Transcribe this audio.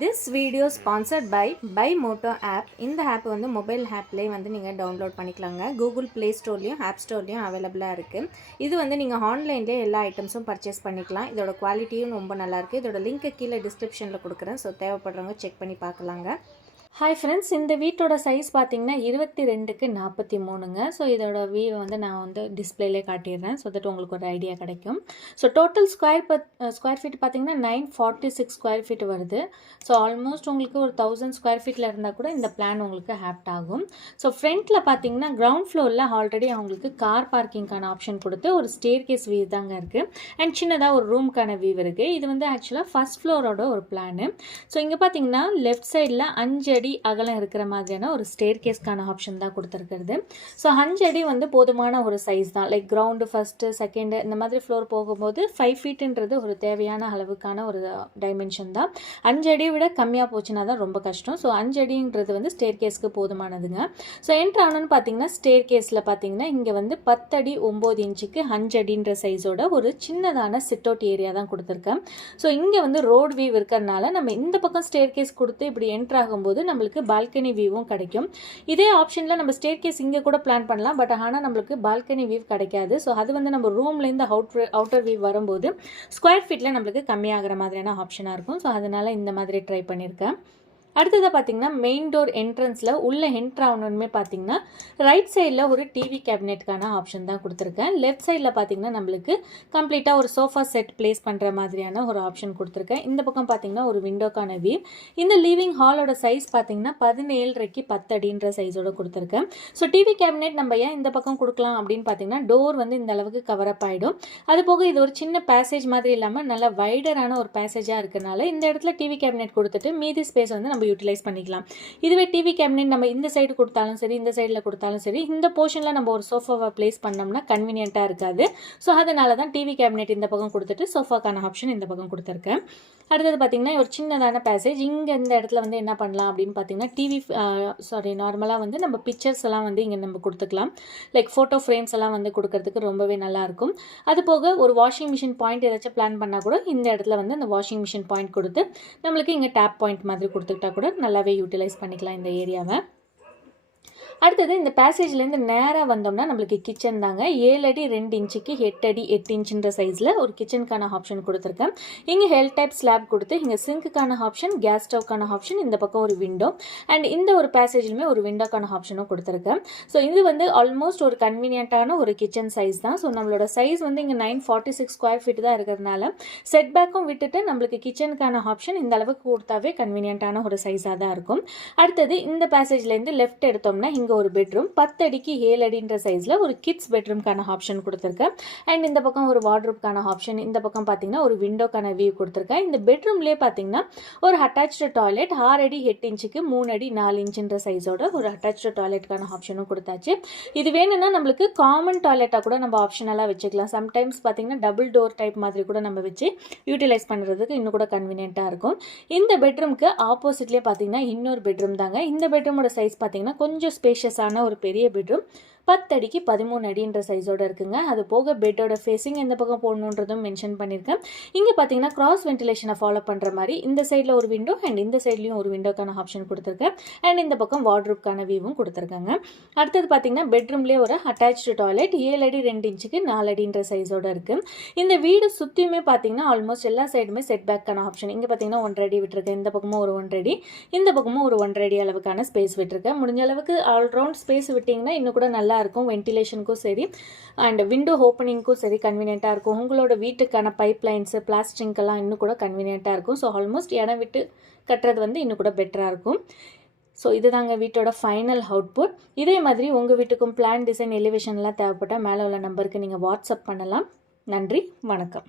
This video sponsored by Moto app. இந்த app வந்து mobile ஆப்லேயே வந்து நீங்கள் டவுன்லோட் பண்ணிக்கலாங்க. கூகுள் ப்ளே ஸ்டோர்லேயும் ஆப் ஸ்டோர்லேயும் அவைலபிளாக இருக்குது. இது வந்து நீங்கள் ஆன்லைன்லேயே எல்லா ஐட்டம்ஸும் பர்ச்சேஸ் பண்ணிக்கலாம். இதோட குவாலிட்டியும் ரொம்ப நல்லாயிருக்கு. இதோட லிங்க்கை கீழே டிஸ்கிரிப்ஷனில் கொடுக்குறேன். ஸோ தேவைப்படுறவங்க செக் பண்ணி பார்க்கலாங்க. ஹாய் ஃப்ரெண்ட்ஸ், இந்த வீட்டோட சைஸ் பார்த்தீங்கன்னா 22க்கு 43ங்க. ஸோ இதோட வியூ வந்து நான் வந்து டிஸ்பிளேலே காட்டிடுறேன். ஸோ தட் உங்களுக்கு ஒரு ஐடியா கிடைக்கும். ஸோ டோட்டல் ஸ்கொயர் ஃபீட் பார்த்தீங்கன்னா 946 ஸ்கொயர் ஃபீட் வருது. ஸோ ஆல்மோஸ்ட் உங்களுக்கு ஒரு 1000 ஸ்கொயர் ஃபீட்டில் இருந்தால் கூட இந்த பிளான் உங்களுக்கு ஆப்ட் ஆகும். ஸோ ஃப்ரண்ட்டில் பார்த்தீங்கன்னா கிரவுண்ட் ஃப்ளோரில் ஆல்ரெடி அவங்களுக்கு கார் பார்க்கிங்கான ஆப்ஷன் கொடுத்து ஒரு ஸ்டேர் கேஸ் வியூ தாங்க இருக்குது. அண்ட் சின்னதாக ஒரு ரூம்க்கான வியூ இருக்குது. இது வந்து ஆக்சுவலாக ஃபர்ஸ்ட் ஃப்ளோரோட ஒரு பிளானு. ஸோ இங்கே பார்த்தீங்கன்னா லெஃப்ட் சைடில் 5 அடி அகலம் இருக்கிற மாதிரியான ஒரு ஸ்டேர் கேஸ்க்கான ஆப்ஷன் தான் கொடுத்துருக்கிறது. ஸோ 5 அடி வந்து போதுமான ஒரு சைஸ் தான். லைக் கிரவுண்டு ஃபஸ்ட்டு செகண்டு இந்த மாதிரி ஃப்ளோர் போகும்போது 5 ஃபீட்டுன்றது ஒரு தேவையான அளவுக்கான ஒரு டைமென்ஷன் தான். 5 அடியை விட கம்மியாக போச்சுன்னா தான் ரொம்ப கஷ்டம். ஸோ 5 அடின்றது வந்து ஸ்டேர் கேஸ்க்கு போதுமானதுங்க. ஸோ என்ட்ரு ஆனோன்னு பார்த்தீங்கன்னா ஸ்டேர் கேஸில் பார்த்தீங்கன்னா இங்கே வந்து 10 அடி 9 இன்ச்சுக்கு 5 அடின்ற சைஸோட ஒரு சின்னதான சிட் அவுட் ஏரியா தான் கொடுத்துருக்கேன். ஸோ இங்கே வந்து ரோட் வியூ இருக்கிறதுனால நம்ம இந்த பக்கம் ஸ்டேர் கேஸ் கொடுத்து இப்படி என்ட்ரு ஆகும்போது நம்மளுக்கு பால்கனி வியூவும் கிடைக்கும். இதே ஆப்ஷனில் நம்ம ஸ்டேர் கேஸ் இங்கே கூட பிளான் பண்ணலாம். பட் ஆனால் நம்மளுக்கு பால்கனி வியூ கிடைக்காது. ஸோ அது வந்து நம்ம ரூம்லேருந்து அவுட்டர் வியூ வரும்போது ஸ்கொயர் ஃபீட்டில் நம்மளுக்கு கம்மியாகிற மாதிரியான ஆப்ஷனாக இருக்கும். ஸோ அதனால் இந்த மாதிரி ட்ரை பண்ணியிருக்கேன். அடுத்ததாக பார்த்தீங்கன்னா மெயின் டோர் என்ட்ரன்ஸில் உள்ள என்ட்ரு ஆகணுமே பார்த்தீங்கன்னா ரைட் சைடில் ஒரு டிவி கேபினெட்டுக்கான ஆப்ஷன் தான் கொடுத்துருக்கேன். லெஃப்ட் சைடில் பார்த்தீங்கன்னா நம்மளுக்கு கம்ப்ளீட்டாக ஒரு சோஃபா செட் பிளேஸ் பண்ணுற மாதிரியான ஒரு ஆப்ஷன் கொடுத்துருக்கேன். இந்த பக்கம் பார்த்தீங்கன்னா ஒரு விண்டோக்கான வியூ. இந்த லிவிங் ஹாலோட சைஸ் பார்த்தீங்கன்னா 17.5க்கு 10 அடின்ற சைஸோட கொடுத்துருக்கேன். ஸோ டிவி கேபினெட் நம்ம ஏன் இந்த பக்கம் கொடுக்கலாம் அப்படின்னு பார்த்தீங்கன்னா டோர் வந்து இந்த அளவுக்கு கவர் அப் ஆகிடும். அது போக இது ஒரு சின்ன பேசேஜ் மாதிரி இல்லாமல் நல்லா வைடரான ஒரு பேசேஜாக இருக்கிறனால இந்த இடத்துல டிவி கேபினெட் கொடுத்துட்டு மீதி ஸ்பேஸ் வந்து யூட்டிலைஸ் பண்ணிக்கலாம். இதுவே டிவி கேபினெட் நம்ம இந்த சைடு கொடுத்தாலும் சரி இந்த சைடில் கொடுத்தாலும் சரி இந்த போர்ஷனில் நம்ம ஒரு சோஃபாவை பிளேஸ் பண்ணோம்னா கன்வீனியன்ட்டாக இருக்காது. ஸோ அதனால தான் டிவி கேபினெட் இந்த பக்கம் கொடுத்துட்டு சோஃபாக்கான ஆப்ஷன் இந்த பக்கம் கொடுத்துருக்கேன். அடுத்தது பார்த்தீங்கன்னா ஒரு சின்னதான பேசேஜ். இங்கே இந்த இடத்துல வந்து என்ன பண்ணலாம் அப்படின்னு பார்த்தீங்கன்னா நார்மலாக வந்து நம்ம பிக்சர்ஸ் எல்லாம் வந்து இங்கே நம்ம கொடுத்துக்கலாம். லைக் ஃபோட்டோ ஃப்ரேம்ஸ் எல்லாம் வந்து கொடுக்கறதுக்கு ரொம்பவே நல்லாயிருக்கும். அது போக ஒரு வாஷிங் மிஷின் பாயிண்ட் ஏதாச்சும் பிளான் பண்ணால் கூட இந்த இடத்துல வந்து அந்த வாஷிங் மிஷின் பாயிண்ட் கொடுத்து நம்மளுக்கு இங்கே டேப் பாயிண்ட் மாதிரி கொடுத்துக்கிட்டா கூட நல்லாவே யூட்டிலைஸ் பண்ணிக்கலாம் இந்த ஏரியாவை. அடுத்தது இந்த பேசேஜ்லேருந்து நேராக வந்தோம்னா நம்மளுக்கு கிச்சன் தாங்க. 7 அடி 2 இன்ச்சுக்கு 8 அடி 8 இன்ச்சுன்ற சைஸில் ஒரு கிச்சனுக்கான ஆப்ஷன் கொடுத்துருக்கேன். இங்கே ஹெல் டைப் ஸ்லாப் கொடுத்து இங்கே சிங்க்குக்கான ஆப்ஷன், கேஸ் ஸ்டவ்க்கான ஆப்ஷன், இந்த பக்கம் ஒரு விண்டோ அண்ட் இந்த ஒரு பேசேஜ்லுமே ஒரு விண்டோக்கான ஆப்ஷனும் கொடுத்துருக்கேன். ஸோ இது வந்து ஆல்மோஸ்ட் ஒரு கன்வீனியன்ட்டான ஒரு கிச்சன் சைஸ் தான். ஸோ நம்மளோட சைஸ் வந்து இங்கே 946 ஸ்கொயர் ஃபீட் தான் இருக்கிறதுனால செட் பேக்கும் விட்டுட்டு நம்மளுக்கு கிச்சனுக்கான ஆப்ஷன் இந்த அளவுக்கு கொடுத்தாவே கன்வீனியன்ட்டான ஒரு சைஸாக தான் இருக்கும். அடுத்தது இந்த பேசேஜ்லேருந்து லெஃப்ட் எடுத்தோம்னா இங்கே ஒரு பெட்ரூம் 10 அடிக்கு 7 அடின்ற சைஸில் ஒரு கிட்ஸ் பெட்ரூம்க்கான ஆப்ஷன் கொடுத்துருக்கேன். அண்ட் இந்த பக்கம் ஒரு வார்ட்ரோப்கான ஆப்ஷன், இந்த பக்கம் பார்த்தீங்கன்னா ஒரு விண்டோக்கான வியூ கொடுத்துருக்கேன். இந்த பெட்ரூம்லேயே பார்த்தீங்கன்னா ஒரு அட்டாச்சு டாய்லெட் 6 அடி 8 இன்ச்சுக்கு 3 அடி 4 இன்ச்சுன்ற சைஸோட ஒரு அட்டாச்சு டாய்லெட்கான ஆப்ஷனும் கொடுத்தாச்சு. இது வேணும்னா நம்மளுக்கு காமன் டாய்லெட்டாக கூட நம்ம ஆப்ஷனலாக வச்சுக்கலாம். சம்டைம்ஸ் பார்த்தீங்கன்னா டபுள் டோர் டைப் மாதிரி கூட நம்ம வச்சு யூட்டிலைஸ் பண்ணுறதுக்கு இன்னும் கூட கன்வீனியன்ட்டாக இருக்கும். இந்த பெட்ரூம்க்கு ஆப்போசிட்லேயே பார்த்தீங்கன்னா இன்னொரு பெட்ரூம் தாங்க. இந்த பெட்ரூமோட சைஸ் பார்த்தீங்கன்னா கொஞ்சம் ஸ்பேஷியஸான ஒரு பெரிய பெட்ரூம் 10 அடிக்கு 13 அடின்ற சைஸோட இருக்குங்க. அது போக பெட்டோட ஃபேஸிங் எந்த பக்கம் போடணுன்றதும் மென்ஷன் பண்ணியிருக்கேன். இங்கே பார்த்தீங்கன்னா கிராஸ் வென்டிலேஷனை ஃபாலோ பண்ணுற மாதிரி இந்த சைடில் ஒரு விண்டோ அண்ட் இந்த சைட்லையும் ஒரு விண்டோக்கான ஆப்ஷன் கொடுத்துருக்கேன். அண்ட் இந்த பக்கம் வார்ட்ரோப்கான வியூவும் கொடுத்துருக்காங்க. அடுத்தது பார்த்தீங்கன்னா பெட்ரூம்லேயே ஒரு அட்டாச்சு டாய்லெட் 7 அடி 2 இன்ச்சுக்கு 4 அடின்ற சைஸோட இருக்குது. இந்த வீடு சுற்றியுமே பார்த்தீங்கன்னா ஆல்மோஸ்ட் எல்லா சைடுமே செட் பேக்கான ஆப்ஷன். இங்கே பார்த்தீங்கன்னா 1.5 அடி விட்டுருக்கேன். இந்த பக்கமும் ஒரு 1.5 அடி, இந்த பக்கமும் ஒரு 1.5 அடி அளவுக்கான ஸ்பேஸ் விட்டுருக்கேன். முடிஞ்ச அளவுக்கு ஆல்ரவுண்ட் ஸ்பேஸ் விட்டிங்கன்னா இன்னும் கூட நல்லா இருக்கும். வென்டிலேஷனுக்கும் சரி அண்ட் விண்டோ ஓப்பனிங்க்கும் சரி கன்வீனியண்ட்டாக இருக்கும். உங்களோட வீட்டுக்கான பைப் லைன்ஸு பிளாஸ்டிங்கெல்லாம் இன்னும் கூட கன்வீனியண்ட்டாக இருக்கும். ஸோ ஆல்மோஸ்ட் இடம் விட்டு கட்டுறது வந்து இன்னும் கூட பெட்டராக இருக்கும். ஸோ இதுதாங்க வீட்டோட ஃபைனல் அவுட்புட். இதே மாதிரி உங்கள் வீட்டுக்கும் பிளான் டிசைன் எலிவேஷன்லாம் தேவைப்பட்டால் மேலே உள்ள நம்பருக்கு நீங்கள் வாட்ஸ்அப் பண்ணலாம். நன்றி, வணக்கம்.